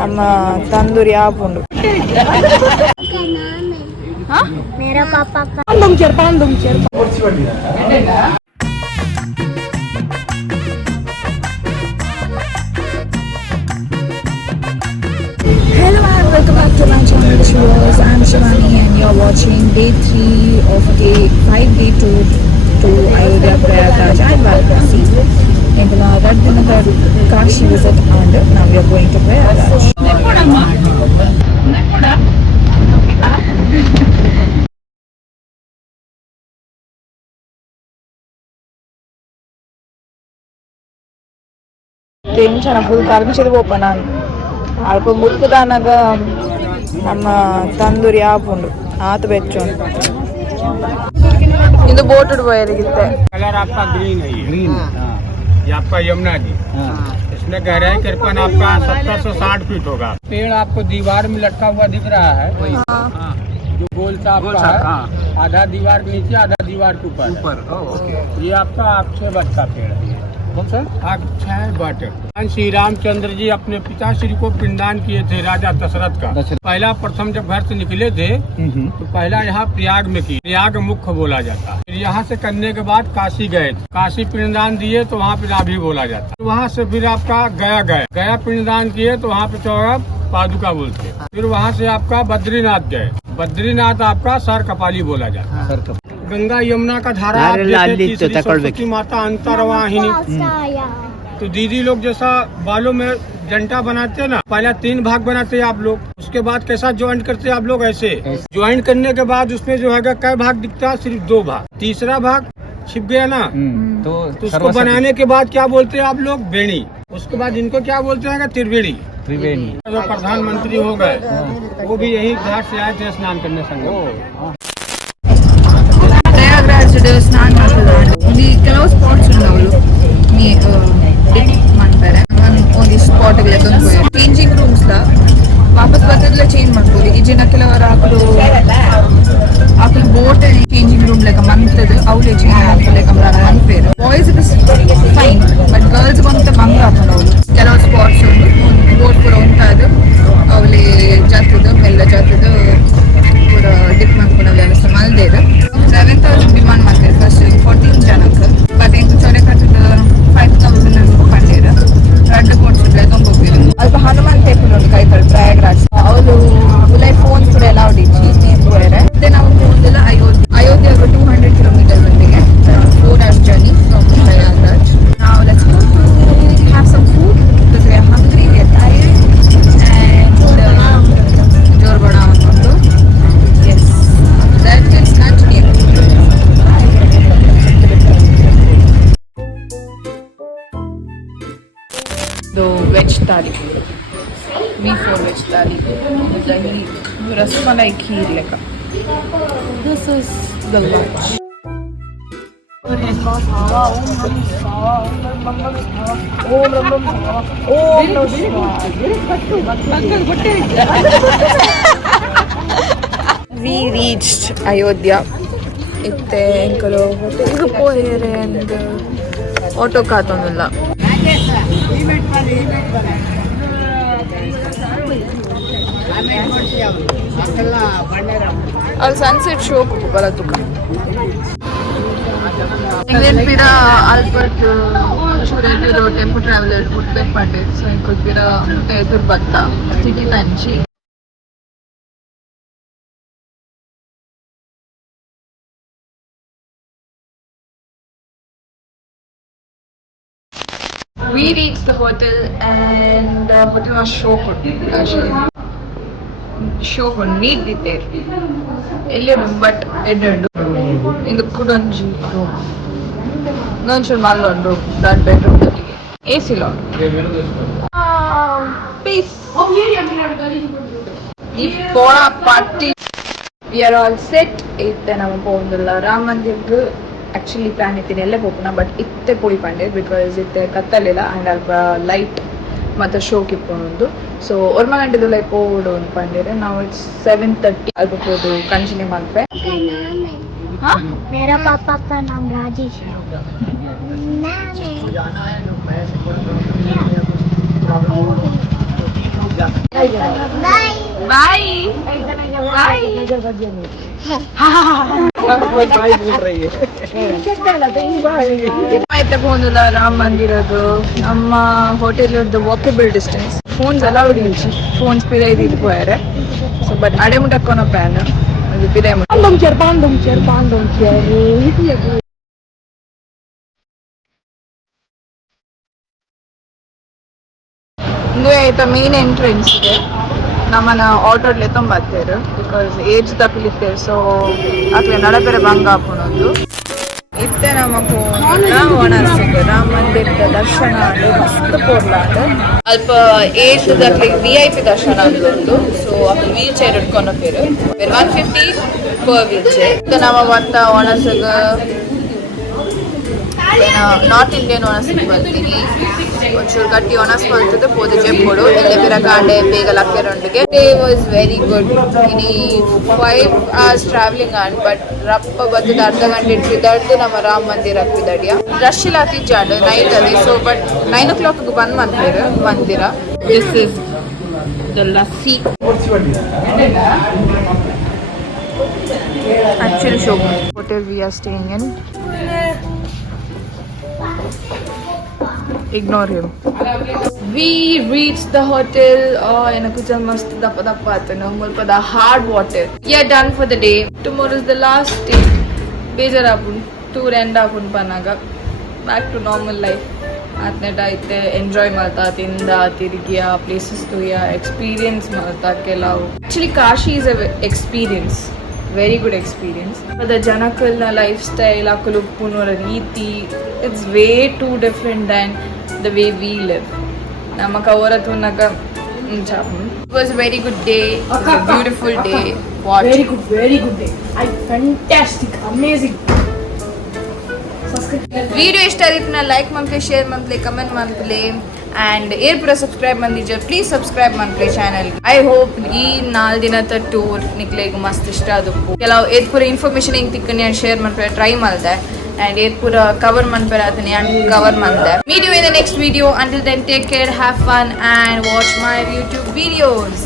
ನಮ್ಮ ತಂದೂರಿ ಆಪುಂಡು मेरा पापा का Hello and welcome back to my channel viewers. I'm Shivani and you're watching day 3 of day 5-day tour to Ayodhya, Prayagraj and Varanasi. In the third dinner Kashi visit and now we are going to Prayagraj. Tension full ಕರ್ಮಿಸಿದ open ಅಲ್ಪ ಮುಲ್ಕುದಾನಾಗ ನಮ್ಮ ತಂದೂರಿ ಆಪುಂಡು ಆತ ಬೆಚ್ಚು ಇದು ಬೋಟೆಡ್ ಬಯರಿಗಿತ್ತೆ कलर आपका ग्रीन है ग्रीन ये आपका यमुना जी इसमें गहराई करीबन आपका 70 से 60 फीट होगा। पेड़ आपको दीवार में लटका हुआ दिख रहा है जो गोल सा आपका है, आधा दीवार के नीचे आधा दीवार के ऊपर ये आपका अक्षय वट का पेड़ है। कौन सा अक्षय वट? श्री रामचंद्र जी अपने पिताश्री को पिंडदान किए थे राजा दशरथ का। पहला प्रथम जब घर से निकले थे तो पहला यहाँ प्रयाग में किए, प्रयाग मुख्य बोला जाता। फिर यहाँ से करने के बाद काशी गए थे, काशी पिंडदान दिए तो वहाँ पे नाभि बोला जाता। वहाँ से फिर आपका गया गए, गया पिंडदान किए तो वहाँ पे चौरा पादुका बोलते। फिर वहाँ से आपका बद्रीनाथ गए, बद्रीनाथ आपका सर कपाली बोला जाता। गंगा यमुना का धारा आप देखे, सरस्वती माता अंतरवाहिनी। तो दीदी लोग जैसा बालों में जंटा बनाते हैं ना, पहला 3 भाग बनाते हैं आप लोग, उसके बाद कैसा ज्वाइंट करते हैं आप लोग ऐसे ज्वाइंट करने के बाद उसमें जो है कै भाग दिखता है? सिर्फ 2 भाग, तीसरा भाग छिप गया ना तो उसको बनाने के बाद क्या बोलते हैं आप लोग? बेणी। उसके बाद इनको क्या बोलते हैं? त्रिवेणी। जो प्रधानमंत्री हो गए वो भी यही घाट से आए थे स्नान करने संगम। ಪ್ರಯಾಗ್ರಾಜ್ ಸ್ನಾನ ಮಾಡ್ತಿದ್ದಾರೆ. ಇಲ್ಲಿ ಕೆಲವು ಸ್ಪಾಟ್ಸ್ ಉಂಡವಳು ಮಾಡ್ತಾರೆ. ಒಂದು ಸ್ಪಾಟ್ಗೆ ಚೇಂಜಿಂಗ್ ರೂಮ್ಸ್ ವಾಪಸ್ ಬರ್ತದಲ್ಲ ಚೇಂಜ್ ಮಾಡ್ಬೋದು. ಈಜಿನ ಕೆಲವರು ಆಕಲು ಬೋಟ್ ಚೇಂಜಿಂಗ್ ರೂಮ್ ಲೆಕ್ಕ ಮಂತದ್ದು ಅವಳು ಚೇಂಜ್ ಮಾಡ್ಕೊಳ್ಲೆಕ್ಕ ಮನ್ಪೇರು. ಬಾಯ್ಸ್ ಫೈನ್ ಬಟ್ ಗರ್ಲ್ಸ್ ಬಂತ ಮಂಗ ಹಾಕೊಂಡು ಅವಳು ಕೆಲವು ಸ್ಪಾಟ್ಸ್ ಉಂಟು ಬೋಟ್ ಪೂರ ಉಂಟಾದು ಅವಳಿ ಜಾತದು ಮೆಲ್ಲ ಜಾತದು ಪೂರ ಡಿಪ್ ಮಾಡ್ಕೊಂಡು ವ್ಯವಸ್ಥೆ ಮಲ್ದೇರು. 7,000 ಡಿಮಾಂಡ್ ಮಾಡ್ತಾರೆ ಫಸ್ಟ್ 14 ಜನಕ್ಕೆ ಬಟ್ ಇಂದು ಚೊರೆ ಕಟ್ಟದ 5,000 ಪಂಡೇರು ರೆಡ್ ಬೋಟ್ಸ್ ತೊಂಬೋಗಿರು. ಅಲ್ಪ ಹನುಮಾನ್ ಟೆಂಪಲ್ ಉಂಟು ಕೈತಲ್ ಪ್ರಯಾಗ್ರಾಜ್ ಅವಳು ಉಲೈ ಫೋನ್ ಕೂಡ ಎಲ್ಲ ಹೊಡಿಚ್ಚಿ ಬೇರೆ. ಮತ್ತೆ ನಾವು ಹೋದಲ್ಲ Ayodhya 200 kilometre Bandige 4 hours journey from Prayagraj. Now let's go to have some food because we are hungry, we are tired and jor bada antu. Yes, that let's continue. The veg thali, V4 veg thali, dahi, rasmalai kheer leka. This is the lunch. We reached Ayodhya. इतने करो hotel पोहेरे and auto ಕಾತೊಂದಿಲ್ಲ. ಅಲ್ಲಿ sunset show ಬರತ್ತುಕ England ಪಿರ Albert ಚೂರೇತಿರೋ tempo traveller ಮುಟ್ಬೇಕು ಪಾಟೆ so ಇಂಕೊ ಪಿರ ಎದುರು ಬತ್ತ city ತಂಚಿ. We reached the hotel and hotel was show actually. Show need it there. But eddu in the kudanji room. Nanchur malon room that bedroom AC lot. Peace. If pora party we are all set. Itte nama pondilla Ram Mandir actually plan ಇತ್ತೀನಿ ಎಲ್ಲೇ ಹೋಗೋಣ but ಇತ್ತೆ ಪೋಯಿ ಪಂಡೆ because ಇತ್ತೆ ಕತ್ತಲಿಲ್ಲ and ಅಲ್ಪ light ಮತ್ತು ಶೋಕ್ ಇಪ್ಪೊಂದು so ಒರ್ಮ ಗಂಟೆದು like ಓಡು ಒಂದು ಪಂಡಿರೆ ನಾವು ಇಟ್ಸ್ 7:30 ಅಲ್ಪ ಹೋದು ಕಂಚಿನಿ ಮಲ್ಪೆ. मेरा पापा का नाम राजेश है. ಬಾಯ್ అయితే పోందుల రామ్ మందిరదు ನಮ್ಮ hotel walkable distance phones allowed ಇಲ್ಚಿ ಫೋನ್ಸ್ ಪಿರೈ ದಿಲ್ಪೋಯಾರೆ ಸೊ ಬಟ್ ಅಡೆ ಮುಟಕ್ಕೊನ ಪ್ಲಾನ್ ಅದು ಪಿರೈ ಪಾಂಡಂ ಚೇರ್ ಇಂದು ಆಯ್ತಾ ಮೇನ್ ಎಂಟ್ರೆನ್ಸ್ ಇದೆ ನಮ್ಮನ್ನ ಆಟೋಡ್ಲೆ ತೊಂಬತ್ತೇರು ಬಿಕಾಸ್ ಏಜ್ ತಪ್ಪಲಿತ್ತೇರು ಸೊ ಅಕ್ಲೆ ನಡಪೆರೆ ಬಂಗ ಹಾಪುನೊಂದು ಇತ್ತೆ ನಮ್ಮ ಒಣಸಿಗ ರಾಮ ಮಂದಿರದ ದರ್ಶನ ಮಸ್ತ್ ಪೋರ್ಲಾದ ಅಲ್ಪ ಏಜ್ ಅಕ್ಲಿಗೆ VIP ದರ್ಶನ ಅಂದೊಂದು ಸೊ ಅಕ್ಲು ವೀಲ್ ಚೇರ್ ಇಟ್ಕೊಂಡು ಹೋಗ್ಯಾರು 150 ಪರ್ ವೀಲ್ ಚೇರ್ ನಮ್ಮ ಮತ್ತ ಒಣಸಿಗ ನಾರ್ತ್ ಇಂಡಿಯನ್ ಒಣಸಿಗೆ ಬರ್ತೀನಿ ಒಂಚೂರು ಗಟ್ಟಿ ಒಣಸ್ ಮಾಡ್ತದೆ ಪೋದು ಜೆಪ್ಪೊಡು ಎಲ್ಲೆ ಬೇರೆ ಕಾಂಡೆ ಬೇಗ ಲಕ್ಕೆರೊಂದಿಗೆ ಡೇ ವಾಸ್ ವೆರಿ ಗುಡ್ ಇನಿ 5 hours ಟ್ರಾವೆಲಿಂಗ್ ಆನ್ ಬಟ್ ರಪ್ಪ ಬರ್ತದೆ ಅರ್ಧ ಗಂಟೆ ಇಟ್ಟಿದ್ದಾಡ್ದು ನಮ್ಮ ರಾಮ ಮಂದಿರ ಹಾಕಿದ್ದಾಡಿಯ ರಶ್ ಇಲ್ಲ ತಿಜ್ಜಾಡು ನೈಟ್ ಅದೇ ಸೊ ಬಟ್ 9 o'clock ಬಂದ್ ಮಾಡ್ತಾರೆ ಮಂದಿರ this is the lassi actually show hotel we are staying in. Ignore him. We reached the hotel. Enaku mast dappa atano mulpada hard water. We are done for the day. Tomorrow is the last day. Bejar apun tour end apun panaga back to normal life. Atneta itte enjoy malta tinda tirgiya places to ya experience malta kelavu. Actually Kashi is a experience. Very good experience. But the Janakalna lifestyle, Akuluppunora Riti, it's way too different than the way we live. Namakavaratunaga It was a very good day. It was a beautiful day. What? Very good day. Fantastic, amazing. Video ಇಷ್ಟ ಆದಿತ್ತು like ಮಂತ್ಲಿ share ಮಂತ್ಲಿ comment ಮಂತ್ಲಿ and ಏರ್ ಪೂರ subscribe ಮಂದಿಜ please subscribe ಮಂತ್ಲಿ channel I hope ಈ 4 ದಿನದ ಟೂರ್ ನಿಕ್ಲೆಗ್ ಮಸ್ತ್ ಇಷ್ಟ ಆದಪ್ಪು ಕೆಲವು ಏತ್ ಪೂರ ಇನ್ಫಾರ್ಮೇಶನ್ ಹೆಂಗೆ ತಿಕ್ಕನಿ ಅಂತ ಶೇರ್ ಮಾಡ್ಪೇರೆ ಟ್ರೈ ಮಾಡಿದೆ ಆ್ಯಂಡ್ ಏತ್ ಪೂರ ಕವರ್ ಮಾಡ್ಪೇರೆ ಅದನ್ನ ಆ್ಯಂಡ್ ಕವರ್ ಮಾಡಿದೆ meet you in the next video until then take care have fun and watch my YouTube videos